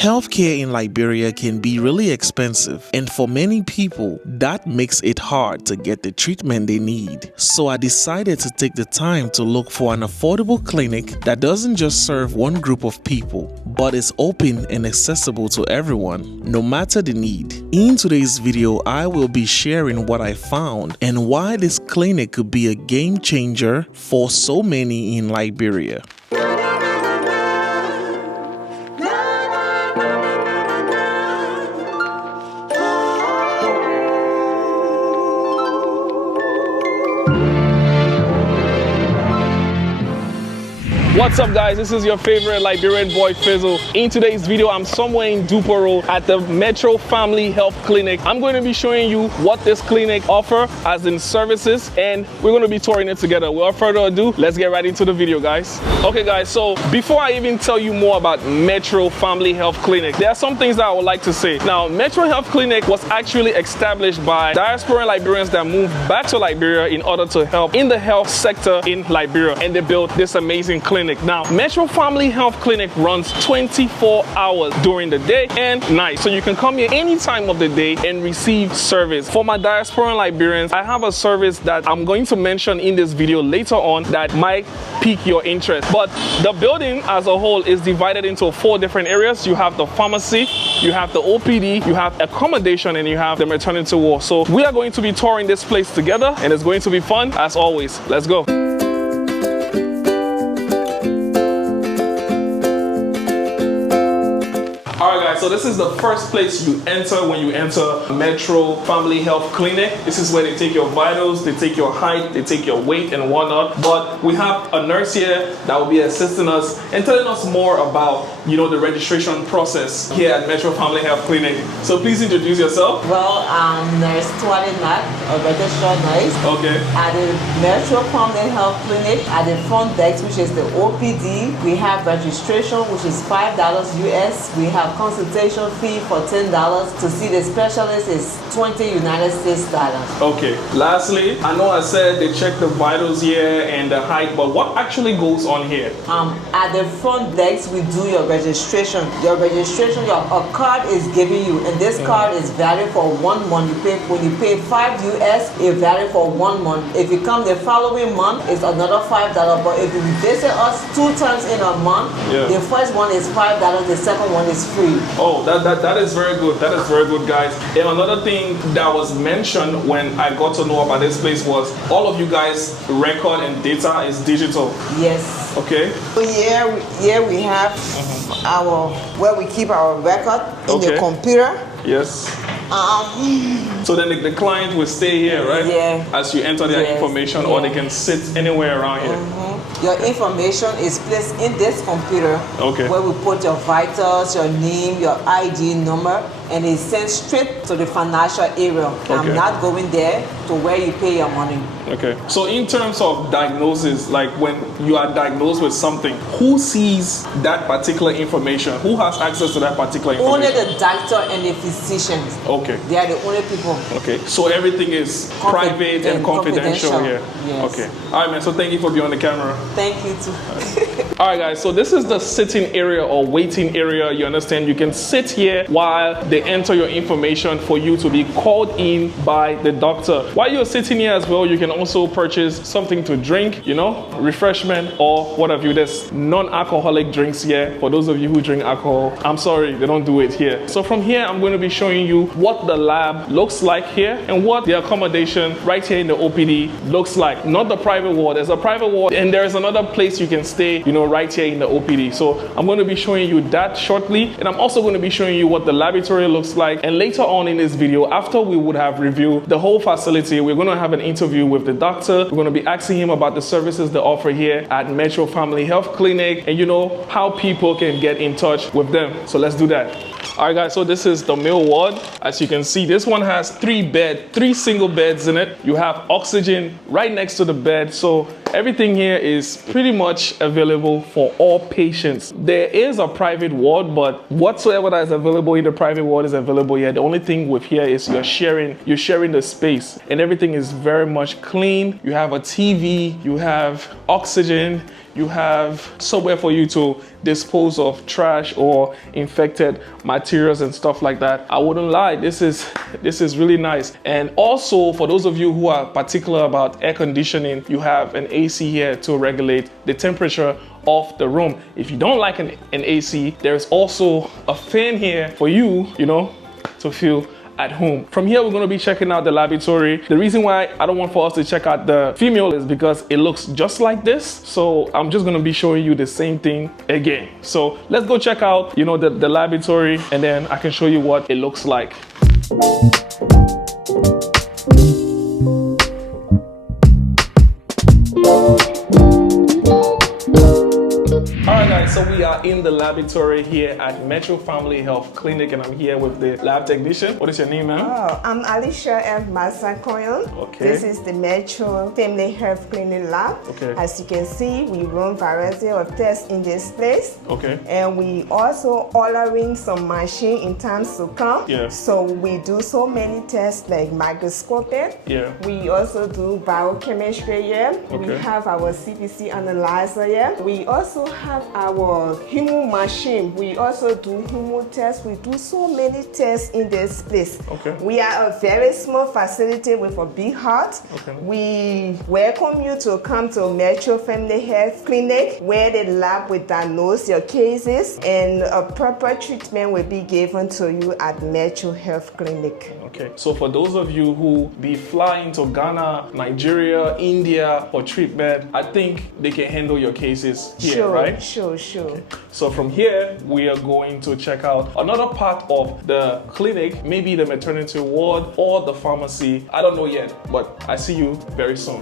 Healthcare in Liberia can be really expensive, and for many people, that makes it hard to get the treatment they need. So I decided to take the time to look for an affordable clinic that doesn't just serve one group of people, but is open and accessible to everyone, no matter the need. In today's video, I will be sharing what I found and why this clinic could be a game changer for so many in Liberia. What's up, guys? This is your favorite Liberian boy Fizzle. In today's video, I'm somewhere in Duport at the Metro Family Health Clinic. I'm going to be showing you what this clinic offers as in services, and we're going to be touring it together. Without further ado, let's get right into the video, guys. Okay, guys, so before I even tell you more about Metro Family Health Clinic, there are some things that I would like to say. Now, Metro Health Clinic was actually established by diaspora Liberians that moved back to Liberia in order to help in the health sector in Liberia, and they built this amazing clinic. Now, Metro Family Health Clinic runs 24 hours during the day and night. So you can come here any time of the day and receive service. For my diaspora Liberians, I have a service that I'm going to mention in this video later on that might pique your interest. But the building as a whole is divided into 4 different areas. You have the pharmacy, you have the OPD, you have accommodation, and you have the maternity ward. So we are going to be touring this place together, and it's going to be fun as always. Let's go. Alright, guys, so this is the first place you enter when you enter Metro Family Health Clinic. This is where they take your vitals, they take your height, they take your weight and whatnot. But we have a nurse here that will be assisting us and telling us more about, the registration process here at Metro Family Health Clinic. So please introduce yourself. Well, I'm Nurse Twali Mac, a registered nurse. Okay. At the Metro Family Health Clinic, at the front desk, which is the OPD, we have registration, which is $5 US. We have consultation fee for $10. To see the specialist is $20 United States dollars. Okay. Lastly, I know I said they check the vitals here and the height, but what actually goes on here? At the front desk, we do your registration. Your registration, a card is given you, and this card is valid for 1 month. When you pay $5 US, it's valid for 1 month. If you come the following month, it's another $5. But if you visit us 2 times in a month, the first one is $5, the second one is free. Oh, that is very good. That is very good, guys. And another thing that was mentioned when I got to know about this place was all of you guys' record and data is digital. Yes. Okay. So here we have where we keep our record in the computer. Yes. So then the client will stay here, right? Yeah. As you enter their information, or they can sit anywhere around here. Your information is placed in this computer, where we put your vitals, your name, your ID number, and it's sent straight to the financial area. I'm not going there to where you pay your money. Okay. So in terms of diagnosis, like when you are diagnosed with something, who sees that particular information? Who has access to that particular information? Only the doctor and the physicians. Okay. They are the only people. Okay. So everything is private and confidential here. Yes. Okay. All right, man. So thank you for being on the camera. Thank you too. All right, guys. So this is the sitting area or waiting area. You understand? You can sit here while they enter your information for you to be called in by the doctor. While you're sitting here as well, you can also purchase something to drink, refreshment or what have you. There's non-alcoholic drinks here. For those of you who drink alcohol, I'm sorry, they don't do it here. So from here, I'm going to be showing you what the lab looks like here and what the accommodation right here in the OPD looks like. Not the private ward. There's a private ward and there's another place you can stay, right here in the OPD. So I'm going to be showing you that shortly, and I'm also going to be showing you what the laboratory looks like. And later on in this video, after we would have reviewed the whole facility, we're going to have an interview with the doctor. We're going to be asking him about the services they offer here at Metro Family Health Clinic and how people can get in touch with them. So let's do that. All right, guys, so this is the male ward. As you can see, this one has 3 single beds in it. You have oxygen right next to the bed. So everything here is pretty much available for all patients. There is a private ward, but whatsoever that is available in the private ward is available here. The only thing with here is you're sharing the space, and everything is very much clean. You have a TV, you have oxygen, You have somewhere for you to dispose of trash or infected materials and stuff like that. I wouldn't lie, this is really nice. And also, for those of you who are particular about air conditioning, you have an AC here to regulate the temperature of the room. If you don't like an AC, there's also a fan here for you, to feel at home. From here, we're going to be checking out the laboratory. The reason why I don't want for us to check out the female is because it looks just like this. So I'm just going to be showing you the same thing again. So let's go check out, the laboratory, and then I can show you what it looks like. Alright guys, so we are in the laboratory here at Metro Family Health Clinic, and I'm here with the lab technician. What is your name, ma'am? Oh, I'm Alicia F. Masakoyon. Okay. This is the Metro Family Health Clinic lab. Okay. As you can see, we run variety of tests in this place. Okay. And we also ordering some machine in times to come. Yeah. So we do so many tests like microscopy. Yeah. We also do biochemistry here. Okay. We have our CPC analyzer here. We also have our human machine. We also do human tests. We do so many tests in this place. Okay. We are a very small facility with a big heart. Okay. We welcome you to come to Metro Family Health Clinic, where the lab will diagnose your cases and a proper treatment will be given to you at Metro Health Clinic. Okay, so for those of you who be flying to Ghana, Nigeria, India for treatment, I think they can handle your cases here, Sure, right? Sure. So from here, we are going to check out another part of the clinic, maybe the maternity ward or the pharmacy. I don't know yet, but I see you very soon.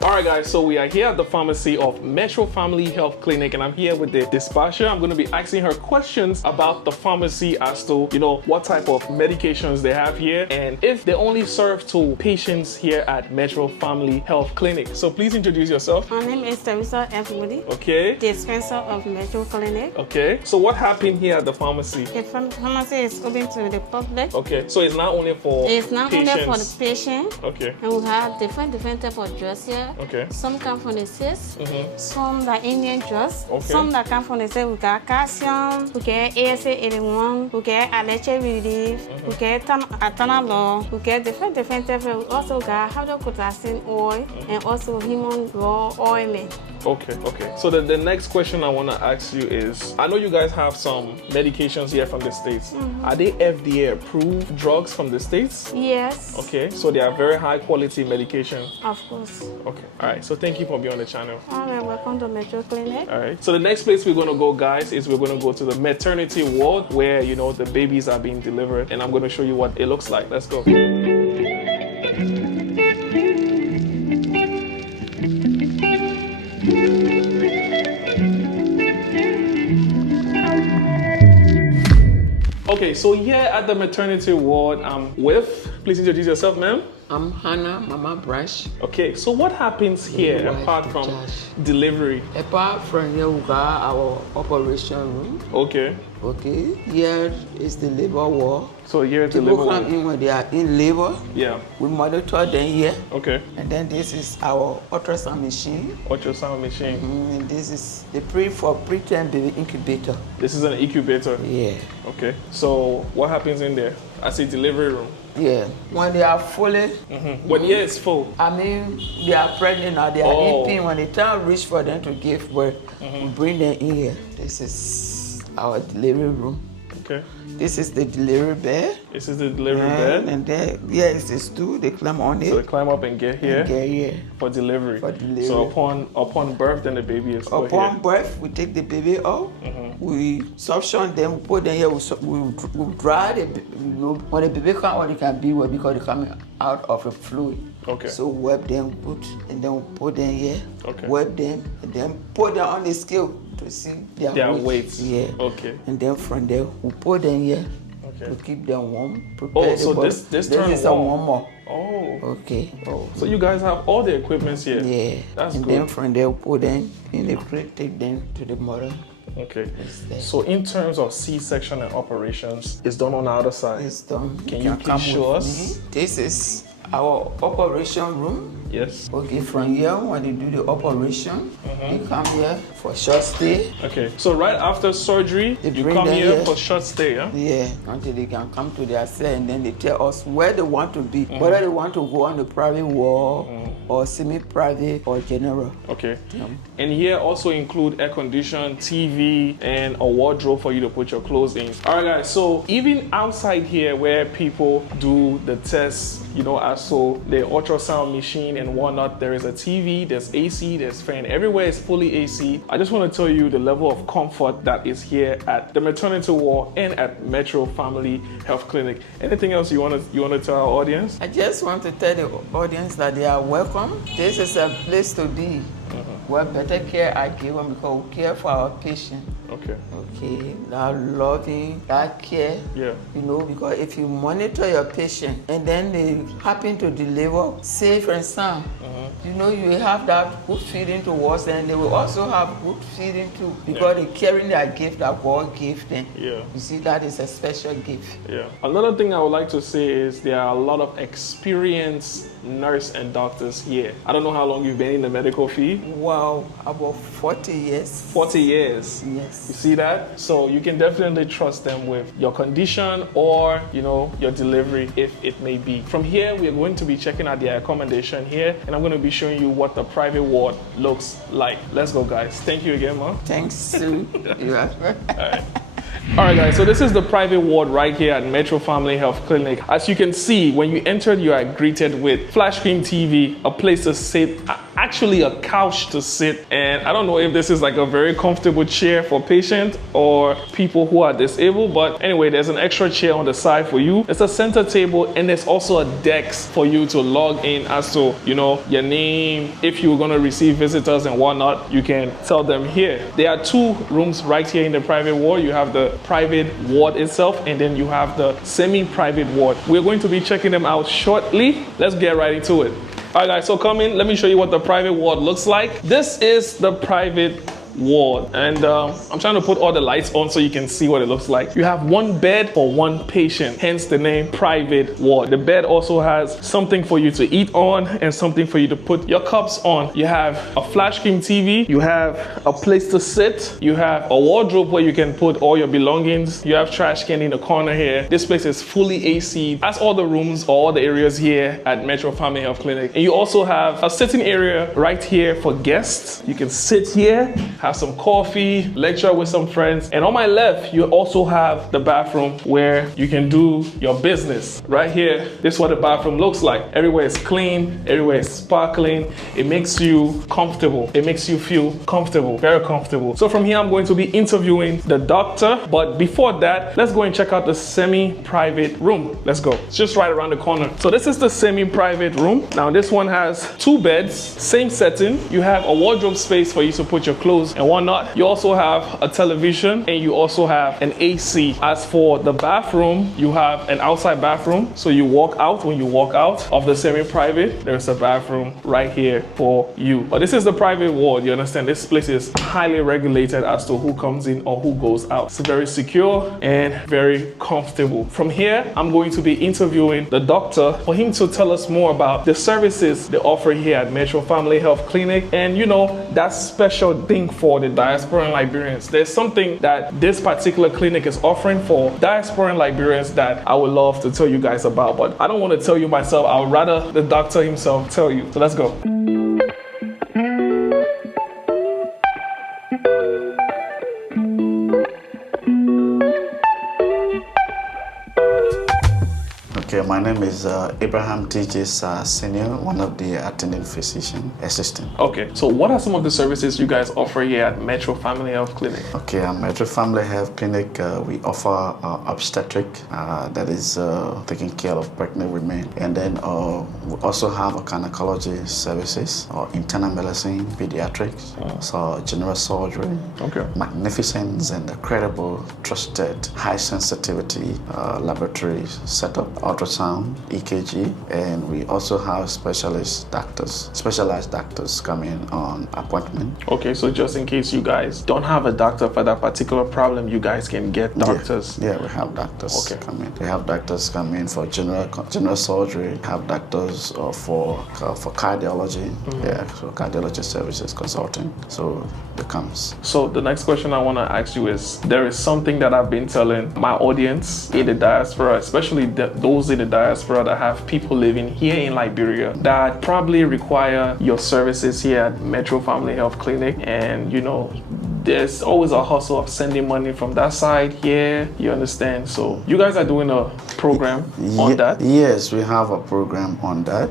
Alright guys, so we are here at the pharmacy of Metro Family Health Clinic, and I'm here with the dispatcher. I'm going to be asking her questions about the pharmacy as to, what type of medications they have here and if they only serve to patients here at Metro Family Health Clinic. So please introduce yourself. My name is Teresa F. Moody, Okay. dispenser of Metro Clinic. Okay. So what happened here at the pharmacy? The pharmacy is open to the public. Okay. So it's not only for It's not patients. only for the patient. Okay. And we have different types of drugs here. Okay. Some come from the cyst, some that Indian drugs, Okay. some that come from the cyst. We got calcium, we get ASA 81, we get allergy relief, we get atenolol, we get different types. We also got hydrocortisone oil and also human raw oil. Okay. So the next question I want to ask you is, I know you guys have some medications here from the States. Are they FDA approved drugs from the States? Yes. Okay, so they are very high quality medication. Of course. Okay, all right. So thank you for being on the channel. All right, welcome to Metro Clinic. All right. So the next place we're going to go, guys, is we're going to go to the maternity ward where, the babies are being delivered, and I'm going to show you what it looks like. Let's go. Okay, so here at the maternity ward, I'm with, please introduce yourself, ma'am. I'm Hannah, Mama Brush. Okay, so what happens here wife apart to from Josh. delivery? Apart from here, we got our operation room. Okay, Okay, here is the labor ward. so here at the People labor come ward. in when they are in labor. Yeah, We monitor them here. okay. And then this is our ultrasound machine. Ultrasound machine. And this is the preterm baby incubator. This is an incubator. Yeah. Okay, so what happens in there? I see delivery room. Yeah. When they are fully, When here it's full. I mean, they are pregnant now, they are Oh. in pain. When the time reach for them to give birth, we bring them in here. This is our delivery room. Okay, This is the delivery bed. this is the delivery bed. And there, here is the stool. They climb on So they it. climb up and get here Get here. for delivery. For delivery. So upon birth, then the baby is put Upon here. birth, we take the baby out. We suction them. We put them here. We dry the when the baby come out, it can be wet because they coming out of a fluid. Okay. So wipe them, and then we put them here. Okay. Wipe them, and then put them on the scale to see Their weights. Yeah. Okay. And then from there, we put them here Okay. to keep them warm. Oh, Prepare so the body. this turn is a warm. warmer. Oh. Okay. Oh. So you guys have all the equipment here. Yeah. That's and good. then from there, we put them in the crate, take them to the mother. Okay. It's there. So in terms of C-section and operations, it's done on the other side. It's done. Can you come please show with us? me. This is our operation room. Yes. Okay, from here, when they do the operation, they come here for short stay. Okay. So right after surgery, They you bring come them here here. for short stay, huh? Yeah, until they can come to their cell, and then they tell us where they want to be, whether they want to go on the private ward or semi-private or general. Okay. And here also include air condition, TV, and a wardrobe for you to put your clothes in. All right, guys. So even outside here, where people do the tests, you know, as so the ultrasound machine and whatnot, there is a TV, there's AC, there's fan. Everywhere is fully AC. I just want to tell you the level of comfort that is here at the Maternity Ward and at Metro Family Health Clinic. Anything else you want to tell our audience? I just want to tell the audience that they are welcome. This is a place to be where better care are given because we care for our patient. Okay. Okay, that loving, that care. Yeah. You know, because if you monitor your patient and then they happen to deliver safe and sound, you know, you have that good feeling towards them. They will also have good feeling too because they're carrying their gift that God gave them. Yeah. You see, that is a special gift. Yeah. Another thing I would like to say is there are a lot of experienced nurse and doctors here. I don't know how long you've been in the medical field. Wow, about 40 years. 40 years. Yes. You see that? So you can definitely trust them with your condition or, you know, your delivery if it may be. From here, we are going to be checking out their accommodation here, and I'm going to be showing you what the private ward looks like. Let's go, guys. Thank you again, Mom. Thanks, Sue. You are All right, guys, so this is the private ward right here at Metro Family Health Clinic. As you can see, when you enter, you are greeted with flat screen TV, a place to sit, actually a couch to sit. And I don't know if this is like a very comfortable chair for patients or people who are disabled, but anyway, there's an extra chair on the side for you. There's a center table, and there's also a desk for you to log in as to, you know, your name. If you're going to receive visitors and whatnot, you can tell them here. There are two rooms right here in the private ward. You have the private ward itself, and then you have the semi-private ward. We're going to be checking them out shortly. Let's get right into it. All right, guys, so come in. Let me show you what the private ward looks like. This is the private ward, and I'm trying to put all the lights on so you can see what it looks like. You have one bed for one patient, hence the name private ward. The bed also has something for you to eat on and something for you to put your cups on. You have a flat screen TV, you have a place to sit, you have a wardrobe where you can put all your belongings, you have trash can in the corner here. This place is fully AC, as all the rooms or all the areas here at Metro Family Health Clinic. And you also have a sitting area right here for guests. You can sit here, have some coffee, lecture with some friends. And on my left, you also have the bathroom where you can do your business. Right here, this is what the bathroom looks like. Everywhere is clean, everywhere is sparkling. It makes you comfortable. It makes you feel comfortable, very comfortable. So from here, I'm going to be interviewing the doctor. But before that, let's go and check out the semi-private room. Let's go. It's just right around the corner. So this is the semi-private room. Now this one has two beds, same setting. You have a wardrobe space for you to put your clothes and whatnot. You also have a television, and you also have an AC. As for the bathroom, you have an outside bathroom. So you walk out. When you walk out of the semi-private, there's a bathroom right here for you. But this is the private ward. You understand? This place is highly regulated as to who comes in or who goes out. It's very secure and very comfortable. From here, I'm going to be interviewing the doctor for him to tell us more about the services they offer here at Metro Family Health Clinic, and you know, that special thing for the diaspora and Liberians. There's something that this particular clinic is offering for diaspora and Liberians that I would love to tell you guys about, but I don't want to tell you myself. I would rather the doctor himself tell you. So let's go. Okay, my name is Abraham Teaches Senior, one of the attending physician assistant. Okay, so what are some of the services you guys offer here at Metro Family Health Clinic? Okay, at Metro Family Health Clinic, we offer obstetric, that is taking care of pregnant women. And then we also have a gynecology services, or internal medicine, pediatrics, so general surgery, magnificent and credible, trusted, high sensitivity laboratory setup, ultrasound, ultrasound, EKG, and we also have specialized doctors coming on appointment. Okay, so just in case you guys don't have a doctor for that particular problem, you guys can get doctors. Yeah, we have doctors come in. We have doctors come in for general surgery. We have doctors for cardiology. Yeah, so cardiology services consulting. So it comes. So the next question I want to ask you is, there is something that I've been telling my audience in the diaspora, especially those in the diaspora that have people living here in Liberia that probably require your services here at Metro Family Health Clinic. And you know, there's always a hustle of sending money from that side here, you understand? So you guys are doing a program on that? Yes, we have a program on that.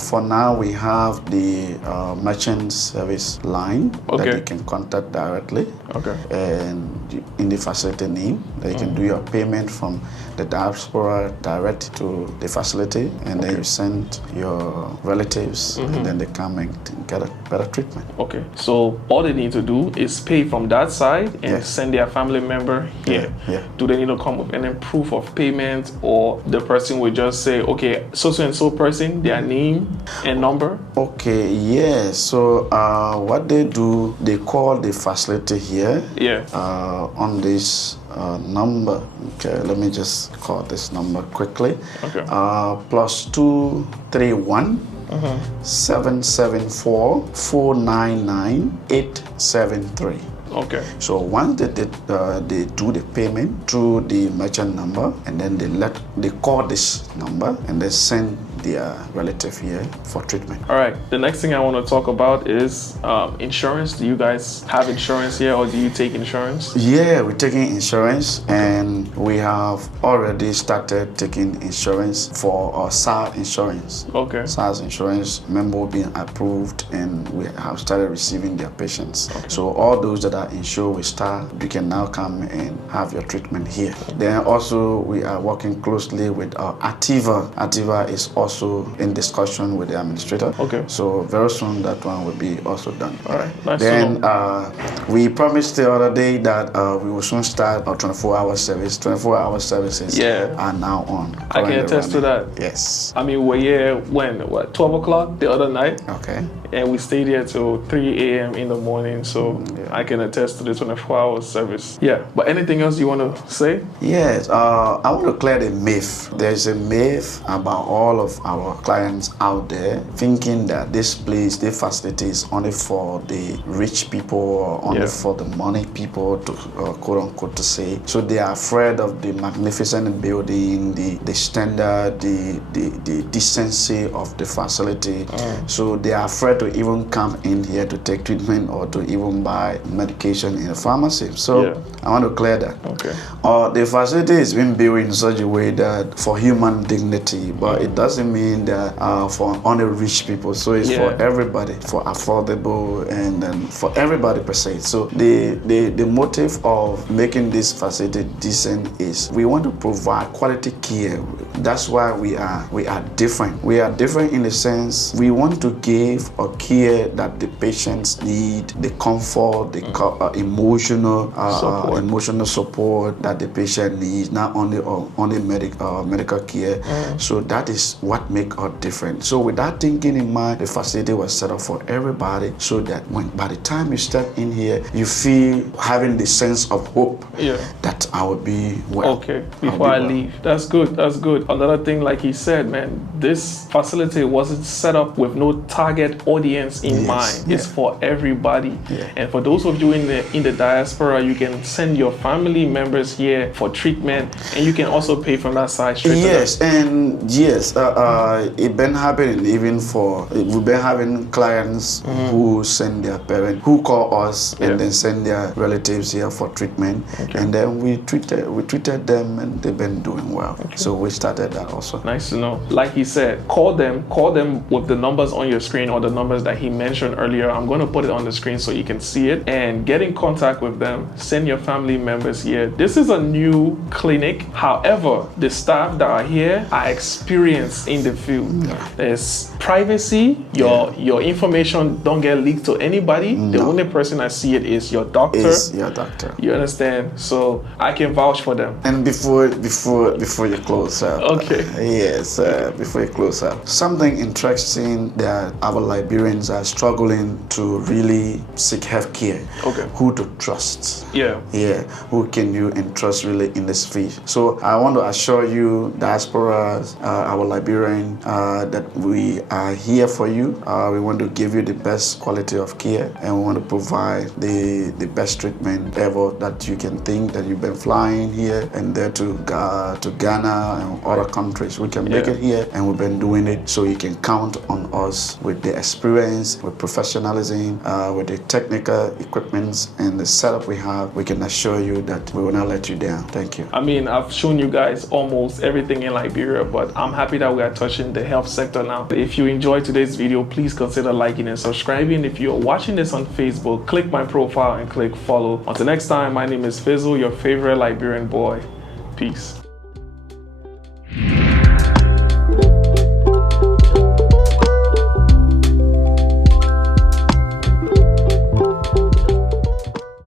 For now, we have the merchant service line that you can contact directly. Okay. And in the facility name, that you can do your payment from the diaspora direct to the facility, and then you send your relatives, and then they come and get a better treatment. Okay, so all they need to do is pay from that side and send their family member here. Do they need to come with any proof of payment, or the person will just say, okay, so and so person, their name and number? Okay, yes. So what they do, they call the facility here on this number. Okay, let me just call this number quickly. Okay. +231 774 499 873. Okay. So once they do the payment through the merchant number, and then they call this number and they send their relative here for treatment. All right. The next thing I want to talk about is insurance. Do you guys have insurance here, or do you take insurance? Yeah, we're taking insurance, and we have already started taking insurance for SARS insurance. Okay. SARS insurance member being approved, and we have started receiving their patients. Okay. So all those that are insured with STAR, you can now come and have your treatment here. Then also we are working closely with Ativa. Ativa is also in discussion with the administrator. Okay. So very soon that one will be also done. All right. Nice. Then we promised the other day that we will soon start our 24-hour service. 24-hour services are now on. I can attest to that. Yes. I mean, we're here when, 12 o'clock the other night? Okay. And we stayed here till 3 a.m. in the morning, so I can attest to the 24-hour service. Yeah, but anything else you want to say? Yes, I want to clear the myth. There's a myth about all of our clients out there thinking that this place, this facility is only for the rich people or only for the money people, to quote unquote to say. So they are afraid of the magnificent building, the standard, the decency of the facility. So they are afraid to even come in here to take treatment or to even buy medication in a pharmacy. So I want to clear that. Okay. The facility is being built in such a way that for human dignity, but it doesn't mean that for only rich people. So it's for everybody, for affordable, and then for everybody per se. So the motive of making this facility decent is we want to provide quality care. That's why we are different. We are different in the sense we want to give a care that the patients need, the comfort, the emotional support that the patient needs, not only medical care. So that is what makes us different. So with that thinking in mind, the facility was set up for everybody, so that by the time you step in here, you feel having the sense of hope that I will be well. Okay, before I leave. That's good. That's good. Another thing, like he said, man, this facility wasn't set up with no target audience in mind. It's for everybody. And for those of you in the diaspora, you can send your family members here for treatment, and you can also pay from that side straight to them. And it's been happening even we've been having clients who send their parents, who call us and then send their relatives here for treatment, and then we treated them, and they've been doing well. So we started that also. Nice to know. Like he said, call them with the numbers on your screen, or the numbers that he mentioned earlier. I'm going to put it on the screen so you can see it, and get in contact with them. Send your family members here. This is a new clinic. However, the staff that are here are experienced in the field. There's privacy. Your information don't get leaked to anybody. The only person I see it is your doctor. Is your doctor. You understand? So I can vouch for them. And before you close up, Okay. Yes, before you close up, something interesting that our Liberians are struggling to really seek health care. Okay. Who to trust? Yeah. Yeah, who can you entrust really in this field? So I want to assure you, diasporas, our Liberian, that we are here for you. We want to give you the best quality of care, and we want to provide the best treatment ever that you can think. That you've been flying here and there to Ghana and other countries. We can make it here, and we've been doing it. So you can count on us with the experience, with professionalism, with the technical equipments and the setup we have. We can assure you that we will not let you down. Thank you. I mean, I've shown you guys almost everything in Liberia, but I'm happy that we are touching the health sector now. If you enjoyed today's video, please consider liking and subscribing. If you're watching this on Facebook, click my profile and click follow. Until next time, my name is Fizzle, your favorite Liberian boy. Peace.